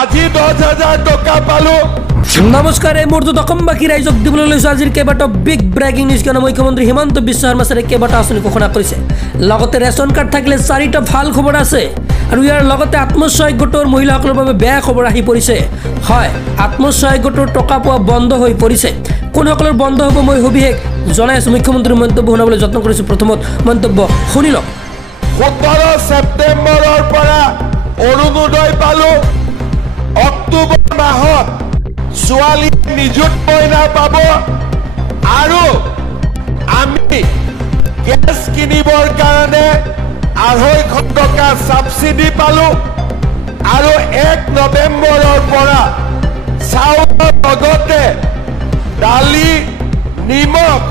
আজি 10,000 টকা পালো। নমস্কাৰ, এই মুহূৰ্তত অসমবাসী ৰাইজক দিবলৈ লৈছোঁ আজিৰ কেইবাটাও বিগ ব্ৰেকিং নিউজ। কিয়নো মুখ্যমন্ত্ৰী হিমন্ত বিশ্ব শৰ্মাই কেইবাটাও আঁচনি ঘোষণা কৰিছে। লগতে ৰেচন কাৰ্ড থাকিলে 4টা ভাল খবৰ আছে আৰু ইয়াৰ লগতে আত্মসহায়ক গোটৰ মহিলাসকলৰ বাবে বেয়া খবৰ আহি পৰিছে। হয়, আত্মসহায়ক গোটৰ টকা পোৱা বন্ধ হৈ পৰিছে। কোনসকলৰ বন্ধ হ'ব মই সবিশেষ জনাই আছোঁ। মুখ্যমন্ত্ৰীৰ মন্তব্য শুনাবলৈ যত্ন কৰিছোঁ। প্ৰথমত মন্তব্য শুনি লওক। 17 ছেপ্টেম্বৰৰ পৰা অৰুণোদয় পালো। অক্টোবৰ মাহত ছোৱালী নিযুত মইনা পাব আৰু আমি গেছ কিনিবৰ কাৰণে 250 টকা সাবসিডি পালো আৰু 1 নৱেম্বৰৰ পৰা চাউলৰ লগতে দালি, নিমখ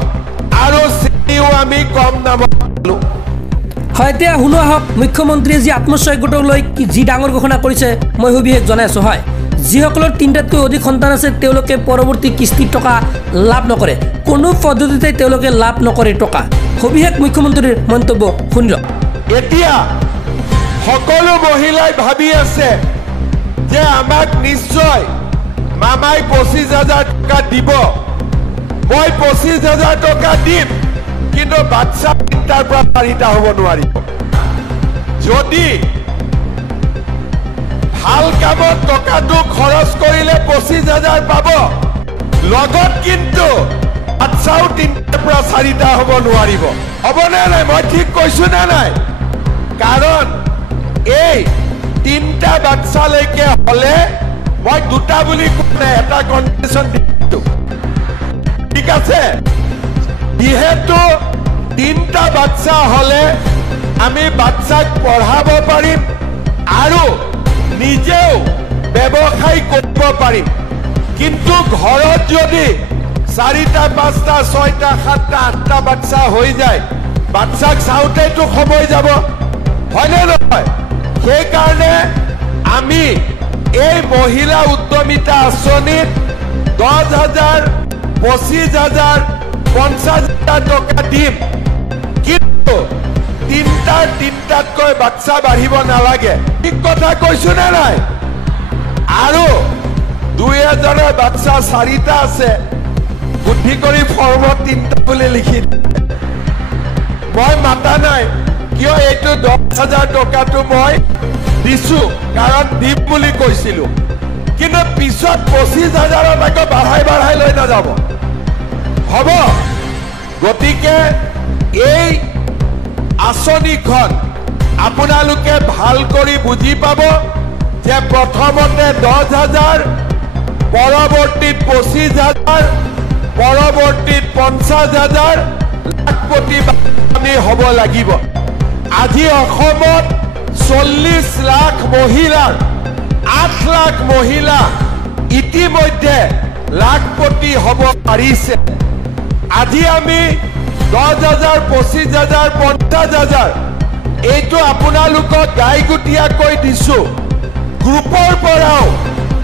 আৰু চেনিও আমি কম দামত পালো। হয়, এতিয়া শুনো আহক মুখ্যমন্ত্ৰীয়ে যি আত্মসহায়ক গোটক লৈ যি ডাঙৰ ঘোষণা কৰিছে মই সবিশেষ জনাই আছোঁ। হয়, যিসকলৰ 3টাতকৈ অধিক সন্তান আছে তেওঁলোকে পৰৱৰ্তী কিস্তিৰ টকা লাভ নকৰে। কোনো পদ্ধতিতে তেওঁলোকে লাভ নকৰে টকা। সবিশেষ মুখ্যমন্ত্ৰীৰ মন্তব্য শুনি লওক। এতিয়া সকলো মহিলাই ভাবি আছে যে আমাক নিশ্চয় মামাই 25,000 টকা দিব। মই 25,000 টকা দিম, কিন্তু বাচ্চা 3টাৰ পৰা 4টা হ'ব নোৱাৰিব। যদি ভাল কামত টকাটো খৰচ কৰিলে 25,000 পাব, লগত কিন্তু বাচ্চাও 3টাৰ পৰা 4টা হ'ব নোৱাৰিব। হ'বনে নাই? মই ঠিক কৈছো নে নাই? কাৰণ এই 3টা বাচ্চালৈকে হলে মই 2টা বুলি কোৱা এটা কণ্ডিশ্যন দিছো, ঠিক আছে? যিহেতু 3টা বাচ্চা হলে আমি বাচ্চাক পঢ়াব পাৰিম আৰু নিজেও ব্যৱসায় কৰিব পাৰিম। কিন্তু ঘৰত যদি 4টা, 5টা, 6টা, 7টা, 8টা বাচ্চা হৈ যায়, বাচ্চাক চাওঁতেতো সময় যাব, হয়নে নহয়? সেইকাৰণে আমি এই মহিলা উদ্যমিতা আঁচনিত 10,000, 25,000, 50,000 টকা দিম। কিন্তু 3টাতকৈ বাচ্চা বাঢ়িব নালাগে। ঠিক কথা কৈছো নে নাই? আৰু 2 বাচ্চা 4টা আছে, বুদ্ধি কৰি ফৰ্মত 3টা বুলি লিখি মই মাতা নাই। কিয়? এইটো 10,000 টকাটো মই দিছো কাৰণ দিম বুলি কৈছিলো, কিন্তু পিছত 25,000ত আকৌ বাঢ়াই লৈ নাযাব, হ'ব? গতিকে এই আঁচনিখন আপোনালোকে ভাল কৰি বুজি পাব যে প্ৰথমতে 10,000, পৰৱৰ্তীত 25,000, পৰৱৰ্তীত 50,000 লাখপতি আমি হ'ব লাগিব। আজি অসমত 40 লাখ মহিলাৰ 8 লাখ মহিলা ইতিমধ্যে লাখপতি হ'ব পাৰিছে। আজি আমি 10,000, 25,000, 50,000 এইটো আপোনালোকক গাইগুটীয়াকৈ দিছো। গ্ৰুপৰ পৰাও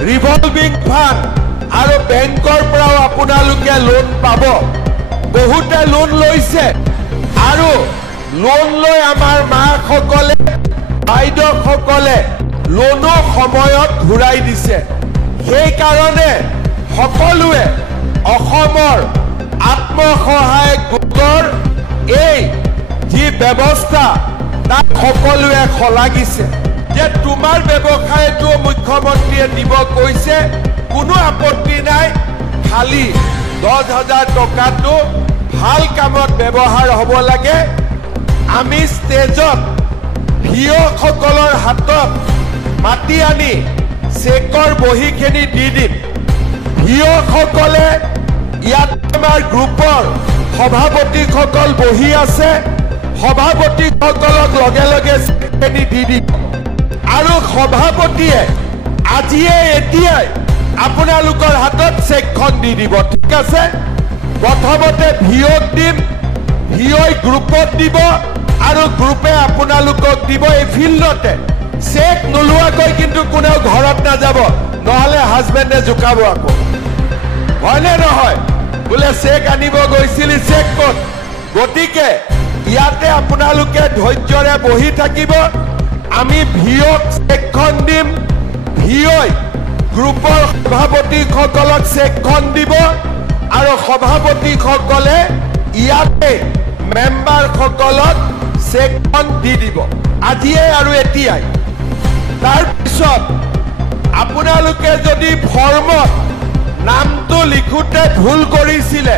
ৰিভলভিং ফাণ্ড আৰু বেংকৰ পৰাও আপোনালোকে লোন পাব। বহুতে লোন লৈছে আৰু লোন লৈ আমাৰ মাসকলে, বাইদেউসকলে লোনো সময়ত ঘূৰাই দিছে। সেইকাৰণে সকলোৱে অসমৰ আত্মসহায়ক গোটৰ এই যি ব্যৱস্থা তাক সকলোৱে শলাগিছে যে তোমাৰ ব্যৱসায়টো মুখ্যমন্ত্ৰীয়ে দিব কৈছে, কোনো আপত্তি নাই। খালি 10,000 টকাটো ভাল কামত ব্যৱহাৰ হ'ব লাগে। আমি ষ্টেজত ভিঅ'সকলৰ হাতত মাতি আনি চেকৰ বহীখিনি দি দিম। ভিঅ'সকলে ইয়াত আমাৰ গ্ৰুপৰ সভাপতিসকল বহি আছে, সভাপতিসকলক লগে লগে চেকখিনি দি দিব আৰু সভাপতিয়ে আজিয়ে এতিয়াই আপোনালোকৰ হাতত চেকখন দি দিব, ঠিক আছে? প্ৰথমতে ভিঅ'ক দিম, ভিঅ'ই গ্ৰুপত দিব আৰু গ্ৰুপে আপোনালোকক দিব। এই ফিল্ডতে চেক নোলোৱাকৈ কিন্তু কোনেও ঘৰত নাযাব, নহ'লে হাজবেণ্ডে জোকাব আকৌ, হয়নে নহয়? বোলে চেক আনিব গৈছিলি, চেক ক'ত? গতিকে ইয়াতে আপোনালোকে ধৈৰ্যৰে বহি থাকিব। আমি ভিঅ'ক চেকখন দিম, ভিঅ'ই গ্ৰুপৰ সভাপতিসকলক চেকখন দিব আৰু সভাপতিসকলে ইয়াতে মেম্বাৰসকলক চেকখন দি দিব আজিয়ে আৰু এতিয়াই। তাৰপিছত আপোনালোকে যদি ফৰ্মত নামটো লিখোঁতে ভুল কৰিছিলে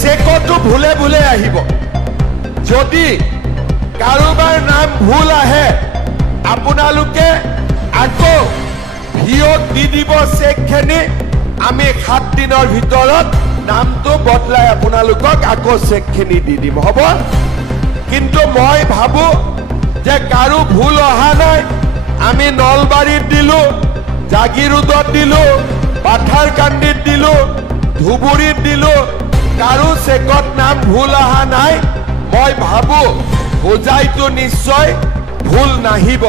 চেকতো ভুলে ভুলে আহিব। যদি কাৰোবাৰ নাম ভুল আহে আপোনালোকে আকৌ ভিঅ'ক দি দিব চেকখিনি। আমি 7 দিনৰ ভিতৰত নামটো বদলাই আপোনালোকক আকৌ চেকখিনি দি দিম, হ'ব? কিন্তু মই ভাবোঁ যে কাৰো ভুল অহা নাই। আমি নলবাৰীত দিলোঁ, জাগিৰোডত দিলোঁ, পাথাৰকান্দিত দিলোঁ, ধুবুৰীত দিলোঁ, কাৰো চেকত নাম ভুল অহা নাই। মই ভাবোঁ হোজাইটো নিশ্চয় ভুল নাহিব।